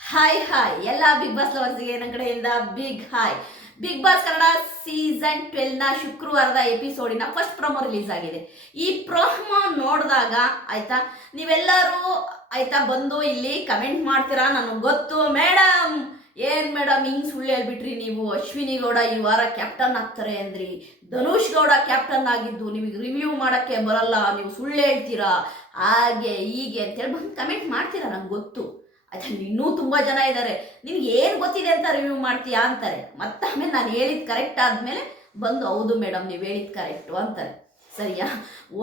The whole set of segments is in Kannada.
ಹಾಯ್ ಎಲ್ಲ ಬಿಗ್ ಬಾಸ್ ಲವರ್ಸ್ಗೆ ನನ್ನ ಕಡೆಯಿಂದ big hi. Bigg Boss Kannada season 12ನ ಶುಕ್ರವಾರದ ಎಪಿಸೋಡಿನ ಫಸ್ಟ್ ಪ್ರೊಮೋ ರಿಲೀಸ್ ಆಗಿದೆ. ಈ ಪ್ರೊಮೋ ನೋಡಿದಾಗ ಆಯ್ತಾ, ನೀವೆಲ್ಲರೂ ಆಯ್ತಾ ಬಂದು ಇಲ್ಲಿ ಕಮೆಂಟ್ ಮಾಡ್ತೀರಾ, ನನಗೆ ಗೊತ್ತು ಮೇಡಮ್. ಏನ್ ಮೇಡಮ್ ಹಿಂಗ್ ಸುಳ್ಳು ಹೇಳ್ಬಿಟ್ರಿ ನೀವು, ಅಶ್ವಿನಿ ಗೌಡ ಈ ವಾರ ಕ್ಯಾಪ್ಟನ್ ಆಗ್ತಾರೆ ಅಂದ್ರಿ, ಧನುಷ್ ಗೌಡ ಕ್ಯಾಪ್ಟನ್ ಆಗಿದ್ದು ನಿಮಗೆ ರಿವ್ಯೂ ಮಾಡಕ್ಕೆ ಬರಲ್ಲ, ನೀವು ಸುಳ್ಳು ಹೇಳ್ತೀರಾ, ಹಾಗೆ ಹೀಗೆ ಅಂತೇಳಿ ಬಂದು ಕಮೆಂಟ್ ಮಾಡ್ತೀರಾ, ನಂಗೆ ಗೊತ್ತು. ಆಯ್ತಾ, ಇನ್ನೂ ತುಂಬ ಜನ ಇದ್ದಾರೆ, ನಿನ್ಗೆ ಏನು ಗೊತ್ತಿದೆ ಅಂತ ರಿವ್ಯೂ ಮಾಡ್ತೀಯಾ ಅಂತಾರೆ. ಮತ್ತೆ ಆಮೇಲೆ ನಾನು ಹೇಳಿದ್ದು ಕರೆಕ್ಟ್ ಆದಮೇಲೆ ಬಂದು ಹೌದು ಮೇಡಮ್ ನೀವು ಹೇಳಿದ್ದು ಕರೆಕ್ಟು ಅಂತಾರೆ. ಸರಿಯಾ?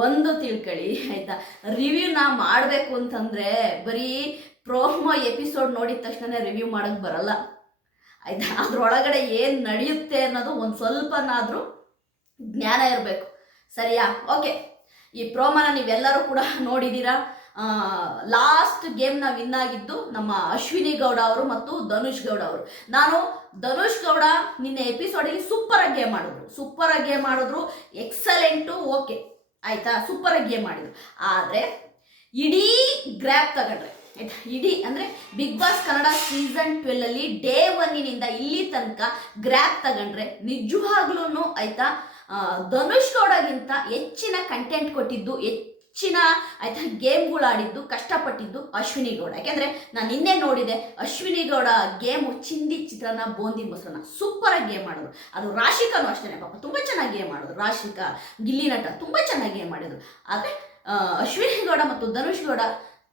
ಒಂದು ತಿಳ್ಕೊಳ್ಳಿ ಆಯಿತಾ, ರಿವ್ಯೂನ ಮಾಡಬೇಕು ಅಂತಂದರೆ ಬರೀ ಪ್ರೋಮೋ ಎಪಿಸೋಡ್ ನೋಡಿದ ತಕ್ಷಣ ರಿವ್ಯೂ ಮಾಡೋಕ್ಕೆ ಬರಲ್ಲ. ಆಯಿತಾ, ಅದರೊಳಗಡೆ ಏನು ನಡೆಯುತ್ತೆ ಅನ್ನೋದು ಒಂದು ಸ್ವಲ್ಪನಾದರೂ ಜ್ಞಾನ ಇರಬೇಕು. ಸರಿಯಾ? ಓಕೆ, ಈ ಪ್ರೋಮೋನ ನೀವೆಲ್ಲರೂ ಕೂಡ ನೋಡಿದ್ದೀರಾ. ಲಾಸ್ಟ್ ಗೇಮ್ನ ವಿನ್ ಆಗಿದ್ದು ನಮ್ಮ ಅಶ್ವಿನಿ ಗೌಡ ಅವರು ಮತ್ತು ಧನುಷ್ ಗೌಡ ಅವರು. ನಾನು ಧನುಷ್ ಗೌಡ ನಿನ್ನೆ ಎಪಿಸೋಡಲ್ಲಿ ಸೂಪರಾಗಿ ಗೇಮ್ ಮಾಡಿದ್ರು, ಎಕ್ಸಲೆಂಟು, ಓಕೆ ಆಯಿತಾ, ಸೂಪರಾಗಿ ಗೇಮ್ ಮಾಡಿದ್ರು. ಆದರೆ ಇಡೀ ಗ್ರ್ಯಾಪ್ ತಗೊಂಡ್ರೆ ಆಯ್ತಾ, ಇಡೀ ಅಂದರೆ ಬಿಗ್ ಬಾಸ್ ಕನ್ನಡ ಸೀಸನ್ 12ಅಲ್ಲಿ ಡೇ 1ನಿಂದ ಇಲ್ಲಿ ತನಕ ಗ್ರ್ಯಾಪ್ ತಗೊಂಡ್ರೆ ನಿಜವಾಗ್ಲೂ ಆಯಿತಾ, ಧನುಷ್ ಗೌಡಗಿಂತ ಹೆಚ್ಚಿನ ಕಂಟೆಂಟ್ ಕೊಟ್ಟಿದ್ದು, ಹೆಚ್ಚಿನ ಆಯ್ತಾ ಗೇಮ್ಗಳು ಆಡಿದ್ದು, ಕಷ್ಟಪಟ್ಟಿದ್ದು ಅಶ್ವಿನಿ ಗೌಡ. ಯಾಕೆಂದರೆ ನಾನು ನಿನ್ನೆ ನೋಡಿದೆ, ಅಶ್ವಿನಿ ಗೌಡ ಗೇಮು ಚಿಂದಿ ಚಿತ್ರಾನ್ನ ಬೋಂದಿ ಮೊಸರನ್ನ ಸೂಪರಾಗಿ ಗೇಮ್ ಮಾಡಿದ್ರು. ಅದು ರಾಶಿಕಾನು ಅಷ್ಟೇ, ಪಾಪ ತುಂಬ ಚೆನ್ನಾಗಿ ಗೇಮ್ ಮಾಡಿದ್ರು. ರಾಶಿಕಾ, ಗಿಲ್ಲಿ ನಟ ತುಂಬ ಚೆನ್ನಾಗಿ ಗೇಮ್ ಮಾಡಿದ್ರು. ಆದರೆ ಅಶ್ವಿನಿ ಗೌಡ ಮತ್ತು ಧನುಷ್ ಗೌಡ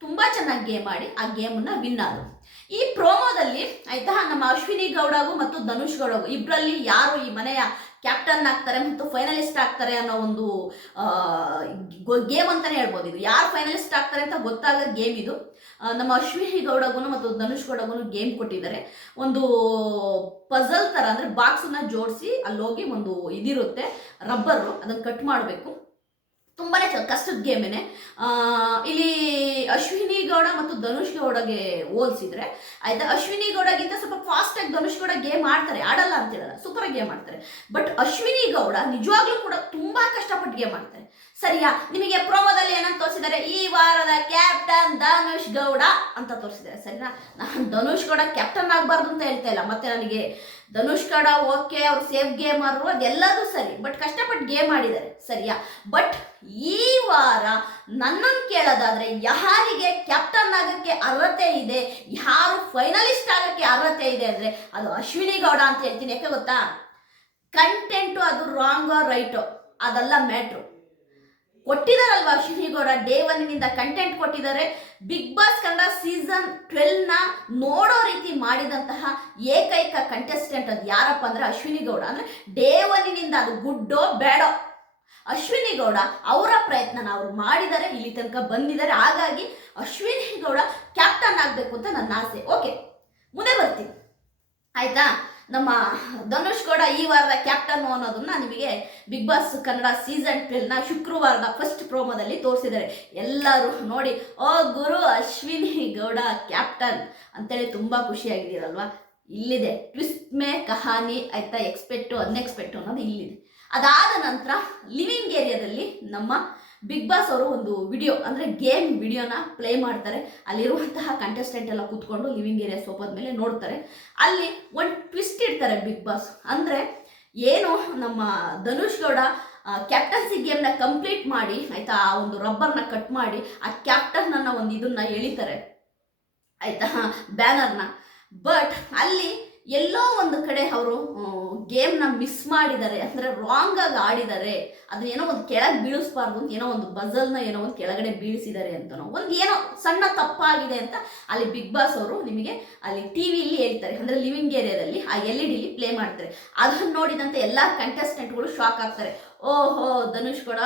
ತುಂಬ ಚೆನ್ನಾಗಿ ಗೇಮ್ ಮಾಡಿ ಆ ಗೇಮನ್ನು ವಿನ್ ಆದರು. ಈ ಪ್ರೋಮೋದಲ್ಲಿ ಆಯ್ತಾ, ನಮ್ಮ ಅಶ್ವಿನಿ ಗೌಡಗೂ ಮತ್ತು ಧನುಷ್ ಗೌಡಗೂ ಇಬ್ಬರಲ್ಲಿ ಯಾರು ಈ ಮನೆಯ ಕ್ಯಾಪ್ಟನ್ ಆಗ್ತಾರೆ ಮತ್ತು ಫೈನಲಿಸ್ಟ್ ಆಗ್ತಾರೆ ಅನ್ನೋ ಒಂದು ಗೇಮ್ ಅಂತಲೇ ಹೇಳ್ಬೋದು. ಇದು ಯಾರು ಫೈನಲಿಸ್ಟ್ ಆಗ್ತಾರೆ ಅಂತ ಗೊತ್ತಾಗೋ ಗೇಮ್ ಇದು. ನಮ್ಮ ಅಶ್ವಿನಿ ಗೌಡಗೂ ಮತ್ತು ಧನುಷ್ ಗೌಡಗೂ ಗೇಮ್ ಕೊಟ್ಟಿದ್ದಾರೆ. ಒಂದು ಪಜಲ್ ಥರ, ಅಂದರೆ ಬಾಕ್ಸನ್ನ ಜೋಡಿಸಿ ಅಲ್ಲೋಗಿ ಒಂದು ಇದಿರುತ್ತೆ ರಬ್ಬರು, ಅದನ್ನು ಕಟ್ ಮಾಡಬೇಕು. ತುಂಬಾ ಕಷ್ಟದ ಗೇಮೇನೆ. ಇಲ್ಲಿ ಅಶ್ವಿನಿ ಗೌಡ ಮತ್ತು ಧನುಷ್ ಗೌಡಗೆ ಹೋಲಿಸಿದ್ರೆ ಆಯ್ತಾ, ಅಶ್ವಿನಿ ಗೌಡಗಿಂತ ಸ್ವಲ್ಪ ಫಾಸ್ಟಾಗಿ ಧನುಷ್ ಗೌಡ ಗೇಮ್ ಆಡ್ತಾರೆ, ಆಡಲ್ಲ ಅಂತೇಳಲ್ಲ, ಸೂಪರಾಗಿ ಗೇಮ್ ಆಡ್ತಾರೆ. ಬಟ್ ಅಶ್ವಿನಿ ಗೌಡ ನಿಜವಾಗ್ಲೂ ಕೂಡ ತುಂಬಾ ಕಷ್ಟಪಟ್ಟು ಗೇಮ್ ಆಡ್ತಾರೆ. ಸರಿಯಾ? ನಿಮಗೆ ಪ್ರೋಮೋದಲ್ಲಿ ಏನಂತ ತೋರಿಸಿದ್ದಾರೆ, ಈ ವಾರದ ಕ್ಯಾಪ್ಟನ್ ಧನುಷ್ ಗೌಡ ಅಂತ ತೋರಿಸಿದ್ದಾರೆ. ಸರಿನಾ? ನಾನು ಧನುಷ್ ಗೌಡ ಕ್ಯಾಪ್ಟನ್ ಆಗಬಾರ್ದು ಅಂತ ಹೇಳ್ತಾ ಇಲ್ಲ. ಮತ್ತೆ ನನಗೆ ಧನುಷ್ ಗೌಡ ಓಕೆ, ಅವ್ರು ಸೇಫ್ ಗೇಮರು, ಅದೆಲ್ಲದೂ ಸರಿ, ಬಟ್ ಕಷ್ಟಪಟ್ಟು ಗೇಮ್ ಆಡಿದ್ದಾರೆ. ಸರಿಯಾ? ಬಟ್ ಈ ವಾರ ನನ್ನನ್ನು ಕೇಳೋದಾದ್ರೆ ಯಾರಿಗೆ ಕ್ಯಾಪ್ಟನ್ ಆಗೋಕ್ಕೆ ಅರ್ಹತೆ ಇದೆ, ಯಾರು ಫೈನಲಿಸ್ಟ್ ಆಗೋಕ್ಕೆ ಅರ್ಹತೆ ಇದೆ ಅಂದರೆ ಅದು ಅಶ್ವಿನಿ ಗೌಡ ಅಂತ ಹೇಳ್ತೀನಿ. ಯಾಕೆ ಗೊತ್ತಾ? ಕಂಟೆಂಟು ಅದು ರಾಂಗೋ ರೈಟೋ ಅದೆಲ್ಲ ಮ್ಯಾಟ್ರು. ಕೊಟ್ಟಿದ್ದಾರಲ್ವ ಅಶ್ವಿನಿ ಗೌಡ, ಡೇ 1ನಿಂದ ಕಂಟೆಂಟ್ ಕೊಟ್ಟಿದ್ದಾರೆ. ಬಿಗ್ ಬಾಸ್ ಕನ್ನಡ ಸೀಸನ್ 12ನ ನೋಡೋ ರೀತಿ ಮಾಡಿದಂತಹ ಏಕೈಕ ಕಂಟೆಸ್ಟೆಂಟ್ ಅದು ಯಾರಪ್ಪ ಅಂದರೆ ಅಶ್ವಿನಿ ಗೌಡ. ಅಂದರೆ ಡೇ 1ನಿಂದ ಅದು ಗುಡ್ಡೋ ಬೇಡೋ, ಅಶ್ವಿನಿ ಗೌಡ ಅವರ ಪ್ರಯತ್ನನ ಅವ್ರು ಮಾಡಿದ್ದಾರೆ, ಇಲ್ಲಿ ತನಕ ಬಂದಿದ್ದಾರೆ. ಹಾಗಾಗಿ ಅಶ್ವಿನಿ ಗೌಡ ಕ್ಯಾಪ್ಟನ್ ಆಗಬೇಕು ಅಂತ ನನ್ನ ಆಸೆ. ಓಕೆ, ಮುಂದೆ ಬರ್ತೀನಿ ಆಯ್ತಾ. ನಮ್ಮ ಧನುಷ್ ಗೌಡ ಈ ವಾರದ ಕ್ಯಾಪ್ಟನ್ ಅನ್ನೋದನ್ನ ನಿಮಗೆ ಬಿಗ್ ಬಾಸ್ ಕನ್ನಡ ಸೀಸನ್ 12ನ ಶುಕ್ರವಾರದ ಫಸ್ಟ್ ಪ್ರೋಮೋದಲ್ಲಿ ತೋರಿಸಿದ್ದಾರೆ. ಎಲ್ಲರೂ ನೋಡಿ, ಓ ಗುರು ಅಶ್ವಿನಿ ಗೌಡ ಕ್ಯಾಪ್ಟನ್ ಅಂತೇಳಿ ತುಂಬ ಖುಷಿಯಾಗಿದ್ದೀರಲ್ವಾ? ಇಲ್ಲಿದೆ ಟ್ವಿಸ್ಟ್ ಮೇ ಕಹಾನಿ ಆಯ್ತಾ, ಎಕ್ಸ್ಪೆಕ್ಟು ಅನ್ಎಕ್ಸ್ಪೆಕ್ಟು ಅನ್ನೋದು ಇಲ್ಲಿದೆ. ಅದಾದ ನಂತರ ಲಿವಿಂಗ್ ಏರಿಯಾದಲ್ಲಿ ನಮ್ಮ ಬಿಗ್ ಬಾಸ್ ಅವರು ಒಂದು ವಿಡಿಯೋ, ಅಂದರೆ ಗೇಮ್ ವಿಡಿಯೋನ ಪ್ಲೇ ಮಾಡ್ತಾರೆ. ಅಲ್ಲಿರುವಂತಹ ಕಂಟೆಸ್ಟೆಂಟ್ ಎಲ್ಲ ಕೂತ್ಕೊಂಡು ಲಿವಿಂಗ್ ಏರಿಯಾ ಸೋಫಾದ ಮೇಲೆ ನೋಡ್ತಾರೆ. ಅಲ್ಲಿ ಒಂದು ಟ್ವಿಸ್ಟ್ ಇಡ್ತಾರೆ ಬಿಗ್ ಬಾಸ್. ಅಂದರೆ ಏನು, ನಮ್ಮ ಧನುಷ್ ಗೌಡ ಕ್ಯಾಪ್ಟನ್ಸಿ ಗೇಮ್ನ ಕಂಪ್ಲೀಟ್ ಮಾಡಿ ಆಯಿತಾ, ಆ ಒಂದು ರಬ್ಬರ್ನ ಕಟ್ ಮಾಡಿ ಆ ಕ್ಯಾಪ್ಟನ್ನ ಒಂದು ಇದನ್ನ ಎಳಿತಾರೆ ಆಯಿತಾ, ಬ್ಯಾನರ್ನ. ಬಟ್ ಅಲ್ಲಿ ಎಲ್ಲೋ ಒಂದು ಕಡೆ ಅವರು ಗೇಮ್ನ ಮಿಸ್ ಮಾಡಿದ್ದಾರೆ, ಅಂದರೆ ರಾಂಗಾಗಿ ಆಡಿದ್ದಾರೆ. ಅದು ಏನೋ ಒಂದು ಕೆಳಗೆ ಬೀಳಿಸ್ಬಾರ್ದು ಅಂತ, ಏನೋ ಒಂದು ಬಜಲ್ನ ಏನೋ ಒಂದು ಕೆಳಗಡೆ ಬೀಳಿಸಿದ್ದಾರೆ ಅಂತನೋ ಒಂದು ಏನೋ ಸಣ್ಣ ತಪ್ಪಾಗಿದೆ ಅಂತ ಅಲ್ಲಿ ಬಿಗ್ ಬಾಸ್ ಅವರು ನಿಮಗೆ ಅಲ್ಲಿ ಟಿ ವಿಲಿ ಹೇಳ್ತಾರೆ. ಅಂದರೆ ಲಿವಿಂಗ್ ಏರಿಯಾದಲ್ಲಿ ಆ LED ಪ್ಲೇ ಮಾಡ್ತಾರೆ. ಅದನ್ನು ನೋಡಿದಂತೆ ಎಲ್ಲ ಕಂಟೆಸ್ಟೆಂಟ್ಗಳು ಶಾಕ್ ಆಗ್ತಾರೆ. ಓಹೋ, ಧನುಷ್ ಕೂಡ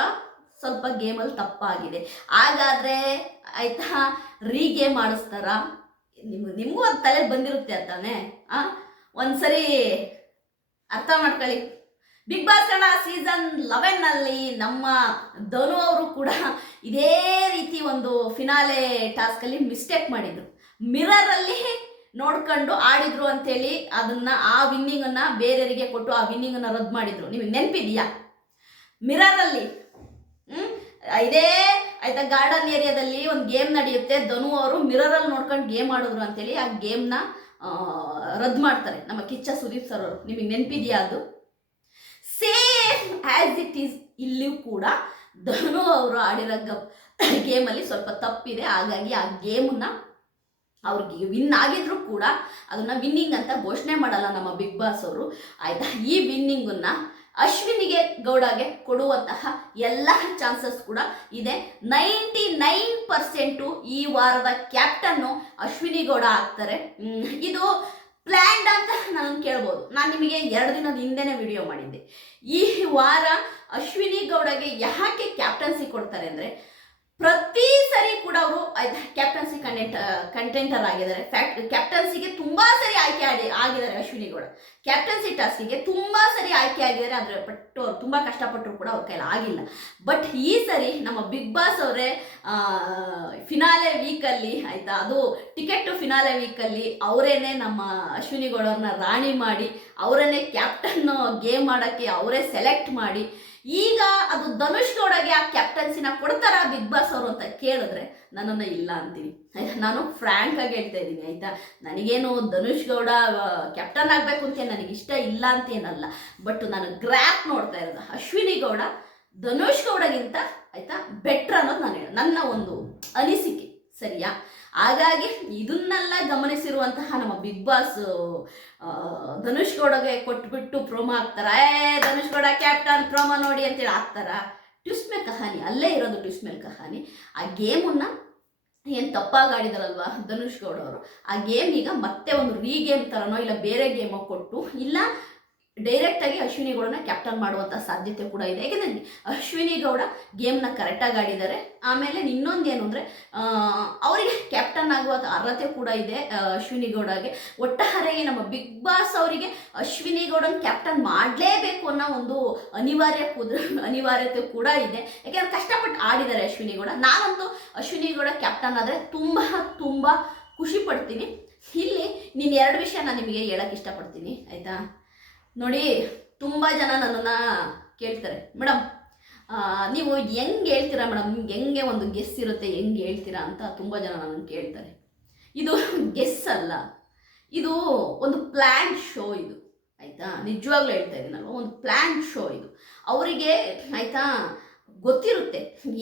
ಸ್ವಲ್ಪ ಗೇಮಲ್ಲಿ ತಪ್ಪಾಗಿದೆ, ಹಾಗಾದರೆ ಆಯಿತಾ ರೀಗೇಮ್ ಮಾಡಿಸ್ತಾರಾ? ನಿಮಗೂ ಅದು ತಲೆ ಬಂದಿರುತ್ತೆ ಅಂತಾನೆ. ಒಂದ್ಸರಿ ಅರ್ಥ ಮಾಡ್ಕೊಳ್ಳಿ. ಬಿಗ್ ಬಾಸ್ ಕನ್ನಡ ಸೀಸನ್ 11ನಲ್ಲಿ ನಮ್ಮ ಧನು ಅವರು ಕೂಡ ಇದೇ ರೀತಿ ಒಂದು ಫಿನಾಲೆ ಟಾಸ್ಕಲ್ಲಿ ಮಿಸ್ಟೇಕ್ ಮಾಡಿದ್ರು. ಮಿರರಲ್ಲಿ ನೋಡ್ಕೊಂಡು ಆಡಿದ್ರು ಅಂತೇಳಿ ಆ ವಿನ್ನಿಂಗನ್ನು ಬೇರೆಯವರಿಗೆ ಕೊಟ್ಟು ಆ ವಿನ್ನಿಂಗನ್ನು ರದ್ದು ಮಾಡಿದ್ರು. ನಿಮಗೆ ನೆನಪಿದೆಯಾ? ಮಿರರಲ್ಲಿ ಇದೇ ಆಯ್ತಾ ಗಾರ್ಡನ್ ಏರಿಯಾದಲ್ಲಿ ಒಂದು ಗೇಮ್ ನಡೆಯುತ್ತೆ, ಧನು ಅವರು ಮಿರರಲ್ಲಿ ನೋಡ್ಕೊಂಡು ಗೇಮ್ ಆಡಿದ್ರು ಅಂತೇಳಿ ಆ ಗೇಮ್ನ ರದ್ದು ಮಾಡ್ತಾರೆ ನಮ್ಮ ಕಿಚ್ಚ ಸುದೀಪ್ ಸರ್ ಅವರು. ನಿಮಗೆ ನೆನಪಿದೆಯಾ? ಅದು ಸೇಮ್ ಆ್ಯಸ್ ಇಟ್ ಈಸ್ ಇಲ್ಲಿಯೂ ಕೂಡ ಧನು ಅವರು ಆಡಿರೋ ಗೇಮಲ್ಲಿ ಸ್ವಲ್ಪ ತಪ್ಪಿದೆ. ಹಾಗಾಗಿ ಆ ಗೇಮನ್ನ ಅವ್ರಿಗೆ ವಿನ್ ಆಗಿದ್ರು ಕೂಡ ಅದನ್ನ ವಿನ್ನಿಂಗ್ ಅಂತ ಘೋಷಣೆ ಮಾಡಲ್ಲ ನಮ್ಮ ಬಿಗ್ ಬಾಸ್ ಅವರು, ಆಯ್ತಾ. ಈ ವಿನ್ನಿಂಗನ್ನ ಅಶ್ವಿನಿಗೆ ಗೌಡಗೆ ಕೊಡುವಂತಹ ಎಲ್ಲ ಚಾನ್ಸಸ್ ಕೂಡ ಇದೆ. 99% ಈ ವಾರದ ಕ್ಯಾಪ್ಟನ್ನು ಅಶ್ವಿನಿ ಗೌಡ ಆಗ್ತಾರೆ. ಇದು ಪ್ಲ್ಯಾಂಡ್ ಅಂತ ನಾನು ಕೇಳ್ಬೋದು. ನಾನು ನಿಮಗೆ 2 ದಿನದ ಹಿಂದೆನೇ ವಿಡಿಯೋ ಮಾಡಿದ್ದೆ. ಈ ವಾರ ಅಶ್ವಿನಿ ಗೌಡಗೆ ಯಾಕೆ ಕ್ಯಾಪ್ಟನ್ಸಿ ಕೊಡ್ತಾರೆ ಅಂದರೆ, ಪ್ರತಿ ಸರಿ ಕೂಡ ಅವರು ಕ್ಯಾಪ್ಟನ್ಸಿ ಕಂಟೆಂಟರ್ ಆಗಿದ್ದಾರೆ. ಕ್ಯಾಪ್ಟನ್ಸಿಗೆ ತುಂಬಾ ಸರಿ ಆಯ್ಕೆ ಆಗಿದ್ದಾರೆ ಅಶ್ವಿನಿ ಗೌಡ. ಕ್ಯಾಪ್ಟನ್ಸಿ ಟಾಸ್ಕಿಗೆ ತುಂಬಾ ಸರಿ ಆಯ್ಕೆ ಆಗಿದ್ದಾರೆ. ಆದರೆ ಅವ್ರು ತುಂಬಾ ಕಷ್ಟಪಟ್ಟರು ಕೂಡ ಅವ್ರ ಕೈಲಿ ಆಗಿಲ್ಲ. ಬಟ್ ಈ ಸರಿ ನಮ್ಮ ಬಿಗ್ ಬಾಸ್ ಅವರೇ ಫಿನಾಲೆ ವೀಕಲ್ಲಿ ಆಯ್ತಾ, ಅದು ಟಿಕೆಟ್ ಟು ಫಿನಾಲೆ ವೀಕಲ್ಲಿ ಅವರೇನೆ ನಮ್ಮ ಅಶ್ವಿನಿ ಗೌಡವ್ರನ್ನ ರಾಣಿ ಮಾಡಿ ಅವರನ್ನೇ ಕ್ಯಾಪ್ಟನ್ ಗೇಮ್ ಮಾಡೋಕ್ಕೆ ಅವರೇ ಸೆಲೆಕ್ಟ್ ಮಾಡಿ, ಈಗ ಅದು ಧನುಷ್ ಗೌಡಗೆ ಆ ಕ್ಯಾಪ್ಟನ್ಸಿನ ಕೊಡ್ತಾರ ಬಿಗ್ ಬಾಸ್ ಅವರು ಅಂತ ಕೇಳಿದ್ರೆ ನನ್ನನ್ನು ಇಲ್ಲ ಅಂತೀನಿ. ಆಯ್ತಾ, ನಾನು ಫ್ರ್ಯಾಂಕ್ ಆಗಿ ಹೇಳ್ತಾ ಇದ್ದೀನಿ. ಆಯ್ತಾ, ನನಗೇನು ಧನುಷ್ ಗೌಡ ಕ್ಯಾಪ್ಟನ್ ಆಗಬೇಕು ಅಂತ ನನಗಿಷ್ಟ ಇಲ್ಲ ಅಂತೇನಲ್ಲ. ಬಟ್ ನಾನು ಗ್ರಾಫ್ ನೋಡ್ತಾ ಇರೋದು ಅಶ್ವಿನಿ ಗೌಡ ಧನುಷ್ ಗೌಡಗಿಂತ ಆಯ್ತಾ ಬೆಟ್ರ್ ಅನ್ನೋದು ನನ್ನ ಒಂದು ಅನಿಸಿಕೆ, ಸರಿಯಾ? ಹಾಗಾಗಿ ಇದನ್ನೆಲ್ಲ ಗಮನಿಸಿರುವಂತಹ ನಮ್ಮ ಬಿಗ್ ಬಾಸ್ ಧನುಷ್ ಗೌಡಗೆ ಕೊಟ್ಬಿಟ್ಟು ಪ್ರೋಮೋ ಹಾಕ್ತಾರ, ಧನುಷ್ ಗೌಡ ಕ್ಯಾಪ್ಟನ್ ಪ್ರೋಮೋ ನೋಡಿ ಅಂತೇಳಿ ಹಾಕ್ತಾರ. ಟ್ವಿಸ್ಟ್ ಮೇಲೆ ಕಹಾನಿ, ಅಲ್ಲೇ ಇರೋದು ಟ್ವಿಸ್ಟ್ ಮೇಲೆ ಕಹಾನಿ. ಆ ಗೇಮನ್ನ ಏನು ತಪ್ಪಾಗಿ ಆಡಿದಾರಲ್ವಾ ಧನುಷ್ ಗೌಡ ಅವರು, ಆ ಗೇಮ್ ಈಗ ಮತ್ತೆ ಒಂದು ರೀಗೇಮ್ ಥರನೋ ಇಲ್ಲ ಬೇರೆ ಗೇಮೋ ಕೊಟ್ಟು ಇಲ್ಲ ಡೈರೆಕ್ಟಾಗಿ ಅಶ್ವಿನಿ ಗೌಡನ ಕ್ಯಾಪ್ಟನ್ ಮಾಡುವಂಥ ಸಾಧ್ಯತೆ ಕೂಡ ಇದೆ. ಯಾಕೆಂದರೆ ಅಶ್ವಿನಿ ಗೌಡ ಗೇಮ್ನ ಕರೆಕ್ಟಾಗಿ ಆಡಿದ್ದಾರೆ. ಆಮೇಲೆ ಇನ್ನೊಂದೇನು ಅಂದರೆ ಅವರಿಗೆ ಕ್ಯಾಪ್ಟನ್ ಆಗುವ ಅರ್ಹತೆ ಕೂಡ ಇದೆ ಅಶ್ವಿನಿ ಗೌಡಗೆ. ಒಟ್ಟಾರೆಯಾಗಿ ನಮ್ಮ ಬಿಗ್ ಬಾಸ್ ಅವರಿಗೆ ಅಶ್ವಿನಿ ಗೌಡನ ಕ್ಯಾಪ್ಟನ್ ಮಾಡಲೇಬೇಕು ಅನ್ನೋ ಒಂದು ಅನಿವಾರ್ಯತೆ ಕೂಡ ಇದೆ. ಯಾಕೆಂದರೆ ಕಷ್ಟಪಟ್ಟು ಆಡಿದ್ದಾರೆ ಅಶ್ವಿನಿ ಗೌಡ. ನಾನಂತೂ ಅಶ್ವಿನಿ ಗೌಡ ಕ್ಯಾಪ್ಟನ್ ಆದರೆ ತುಂಬ ಖುಷಿ ಪಡ್ತೀನಿ. ಇಲ್ಲಿ ನೀನು 2 ವಿಷಯ ನಾನು ನಿಮಗೆ ಹೇಳೋಕ್ಕೆ ಇಷ್ಟಪಡ್ತೀನಿ, ಆಯಿತಾ. ನೋಡಿ, ತುಂಬ ಜನ ನನ್ನನ್ನು ಕೇಳ್ತಾರೆ, ಮೇಡಮ್ ನೀವು ಹೆಂಗೆ ಹೇಳ್ತೀರಾ ಮೇಡಮ್, ನಿಮ್ಗೆ ಹೆಂಗೆ ಒಂದು ಗೆಸ್ ಇರುತ್ತೆ, ಹೆಂಗೆ ಹೇಳ್ತೀರಾ ಅಂತ ತುಂಬ ಜನ ನನ್ನನ್ನು ಕೇಳ್ತಾರೆ. ಇದು ಗೆಸ್ ಅಲ್ಲ, ಇದು ಒಂದು ಪ್ಲ್ಯಾನ್ ಶೋ ಇದು, ಆಯಿತಾ. ನಿಜವಾಗ್ಲೂ ಹೇಳ್ತಾ ಇದ್ದೀನಲ್ವ, ಒಂದು ಪ್ಲ್ಯಾನ್ ಶೋ ಇದು. ಅವರಿಗೆ ಆಯಿತಾ ಗೊತ್ತಿರುತ್ತೆ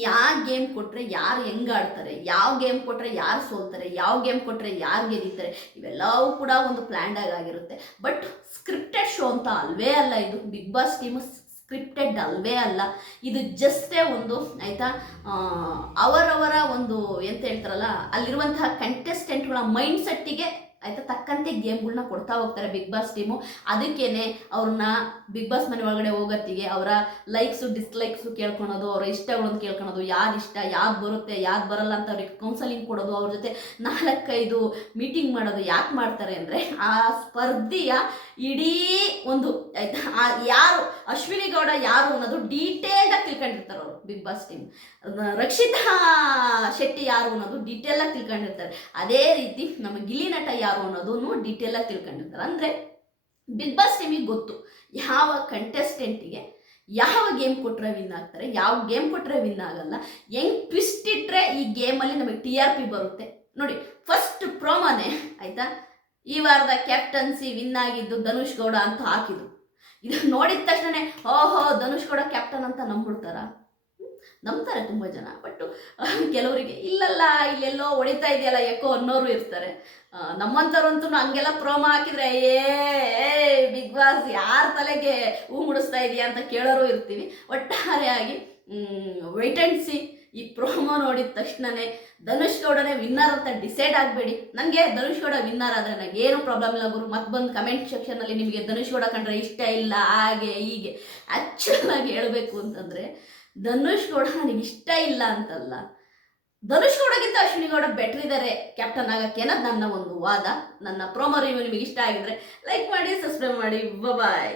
ಯಾವ ಗೇಮ್ ಕೊಟ್ಟರೆ ಯಾರು ಹೆಂಗೆ ಆಡ್ತಾರೆ, ಯಾವ ಗೇಮ್ ಕೊಟ್ಟರೆ ಯಾರು ಸೋಲ್ತಾರೆ, ಯಾವ ಗೇಮ್ ಕೊಟ್ಟರೆ ಯಾರು ಗೆದ್ದಿದ್ದಾರೆ, ಇವೆಲ್ಲವೂ ಕೂಡ ಒಂದು ಪ್ಲ್ಯಾಂಡಾಗಿ ಆಗಿರುತ್ತೆ. ಬಟ್ ಸ್ಕ್ರಿಪ್ಟೆಡ್ ಶೋ ಅಂತ ಅಲ್ವೇ ಅಲ್ಲ ಇದು. ಬಿಗ್ ಬಾಸ್ ಟೀಮು ಸ್ಕ್ರಿಪ್ಟೆಡ್ ಅಲ್ವೇ ಅಲ್ಲ. ಇದು ಜಸ್ಟೇ ಒಂದು ಆಯಿತಾ ಅವರವರ ಒಂದು ಎಂತ ಹೇಳ್ತಾರಲ್ಲ, ಅಲ್ಲಿರುವಂತಹ ಕಂಟೆಸ್ಟೆಂಟ್ಗಳ ಮೈಂಡ್ ಸೆಟ್ಟಿಗೆ ಆಯಿತಾ ತಕ್ಕಂತೆ ಗೇಮ್ಗಳನ್ನ ಕೊಡ್ತಾ ಹೋಗ್ತಾರೆ ಬಿಗ್ ಬಾಸ್ ಟೀಮು. ಅದಕ್ಕೇನೆ ಅವ್ರನ್ನ ಬಿಗ್ ಬಾಸ್ ಮನೆ ಒಳಗಡೆ ಹೋಗೋತ್ತಿಗೆ ಅವರ ಲೈಕ್ಸು ಡಿಸ್ಲೈಕ್ಸು ಕೇಳ್ಕೊಳೋದು, ಅವರ ಇಷ್ಟಗಳನ್ನು ಕೇಳ್ಕೊಳೋದು, ಯಾರು ಇಷ್ಟ ಯಾವ್ದು ಬರುತ್ತೆ ಯಾವ್ದು ಬರಲ್ಲ ಅಂತ ಅವ್ರಿಗೆ ಕೌನ್ಸಲಿಂಗ್ ಕೊಡೋದು, ಅವ್ರ ಜೊತೆ 4-5 ಮೀಟಿಂಗ್ ಮಾಡೋದು. ಯಾಕೆ ಮಾಡ್ತಾರೆ ಅಂದರೆ ಆ ಸ್ಪರ್ಧೆಯ ಇಡೀ ಒಂದು ಆಯಿತಾ ಯಾರು ಅಶ್ವಿನಿ ಗೌಡ ಯಾರು ಅನ್ನೋದು ಡೀಟೇಲ್ಡಾಗಿ ತಿಳ್ಕೊಂಡಿರ್ತಾರೆ ಅವರು Bigg Boss team. Rakshita Shetty ಯಾರು ಅನ್ನೋದು ಡೀಟೇಲಾಗಿ ತಿಳ್ಕೊಂಡಿರ್ತಾರೆ. ಅದೇ ರೀತಿ ನಮ್ಮ ಗಿಲ್ಲಿ ನಟ ಯಾರು ಅನ್ನೋದನ್ನು ಡೀಟೇಲಾಗಿ ತಿಳ್ಕೊಂಡಿರ್ತಾರೆ. ಅಂದರೆ ಬಿಗ್ ಬಾಸ್ ಟೀಮಿಗೆ ಗೊತ್ತು ಯಾವ ಕಂಟೆಸ್ಟೆಂಟಿಗೆ ಯಾವ ಗೇಮ್ ಕೊಟ್ಟರೆ ವಿನ್ ಆಗ್ತಾರೆ, ಯಾವ ಗೇಮ್ ಕೊಟ್ಟರೆ ವಿನ್ ಆಗಲ್ಲ, ಹೆಂಗೆ ಟ್ವಿಸ್ಟ್ ಇಟ್ಟರೆ ಈ ಗೇಮಲ್ಲಿ ನಮಗೆ TRP ಬರುತ್ತೆ. ನೋಡಿ, ಫಸ್ಟ್ ಪ್ರೋಮೋನೇ ಆಯಿತಾ ಈ ವಾರದ ಕ್ಯಾಪ್ಟನ್ಸಿ ವಿನ್ ಆಗಿದ್ದು ಧನುಷ್ ಗೌಡ ಅಂತ ಹಾಕಿದ್ರು. ಇದು ನೋಡಿದ ತಕ್ಷಣ ಓಹೋ ಧನುಷ್ ಗೌಡ ಕ್ಯಾಪ್ಟನ್ ಅಂತ ನಂಬ್ತಾರೆ ತುಂಬ ಜನ. ಬಟ್ ಕೆಲವರಿಗೆ ಇಲ್ಲಲ್ಲ ಇಲ್ಲೆಲ್ಲೋ ಹೊಡಿತಾ ಇದೆಯಲ್ಲ ಯಾಕೋ ಅನ್ನೋರು ಇರ್ತಾರೆ. ನಮ್ಮಂಥವ್ರಂತೂ ಹಂಗೆಲ್ಲ ಪ್ರೋಮೋ ಹಾಕಿದ್ರೆ ಬಿಗ್ ಬಾಸ್ ಯಾರ ತಲೆಗೆ ಹೂ ಮುಡಿಸ್ತಾ ಇದೆಯಾ ಅಂತ ಕೇಳೋರು ಇರ್ತೀವಿ. ಒಟ್ಟಾರೆಯಾಗಿ ವೆಯ್ಟ್ ಆ್ಯಂಡ್ ಸಿ. ಈ ಪ್ರೋಮೋ ನೋಡಿದ ತಕ್ಷಣವೇ ಧನುಷ್ ಗೌಡನೇ ವಿನ್ನರ್ ಅಂತ ಡಿಸೈಡ್ ಆಗಬೇಡಿ. ನನಗೆ ಧನುಷ್ ಗೌಡ ವಿನ್ನರ್ ಆದರೆ ನನಗೇನು ಪ್ರಾಬ್ಲಮ್ ಇಲ್ಲ ಗುರು. ಮತ್ತೆ ಬಂದು ಕಮೆಂಟ್ ಸೆಕ್ಷನಲ್ಲಿ ನಿಮಗೆ ಧನುಷ್ ಗೌಡ ಕಂಡ್ರೆ ಇಷ್ಟ ಇಲ್ಲ ಹಾಗೆ ಹೀಗೆ. ಆ್ಯಕ್ಚುಲಾಗಿ ಹೇಳಬೇಕು ಅಂತಂದರೆ ಧನುಷ್ ಗೌಡ ನನಗೆ ಇಷ್ಟ ಇಲ್ಲ ಅಂತಲ್ಲ, ಧನುಷ್ ಗೌಡಗಿಂತ ಅಶ್ವಿನಿ ಗೌಡ ಬೆಟರ್ ಇದ್ದಾರೆ ಕ್ಯಾಪ್ಟನ್ ಆಗೋಕ್ಕೆ ಅನ್ನೋದು ನನ್ನ ಒಂದು ವಾದ. ನನ್ನ ಪ್ರೋಮೋ ರಿವ್ಯೂ ನಿಮಗೆ ಇಷ್ಟ ಆಗಿದ್ರೆ ಲೈಕ್ ಮಾಡಿ, ಸಬ್ಸ್ಕ್ರೈಬ್ ಮಾಡಿ. ಬಾಯ್.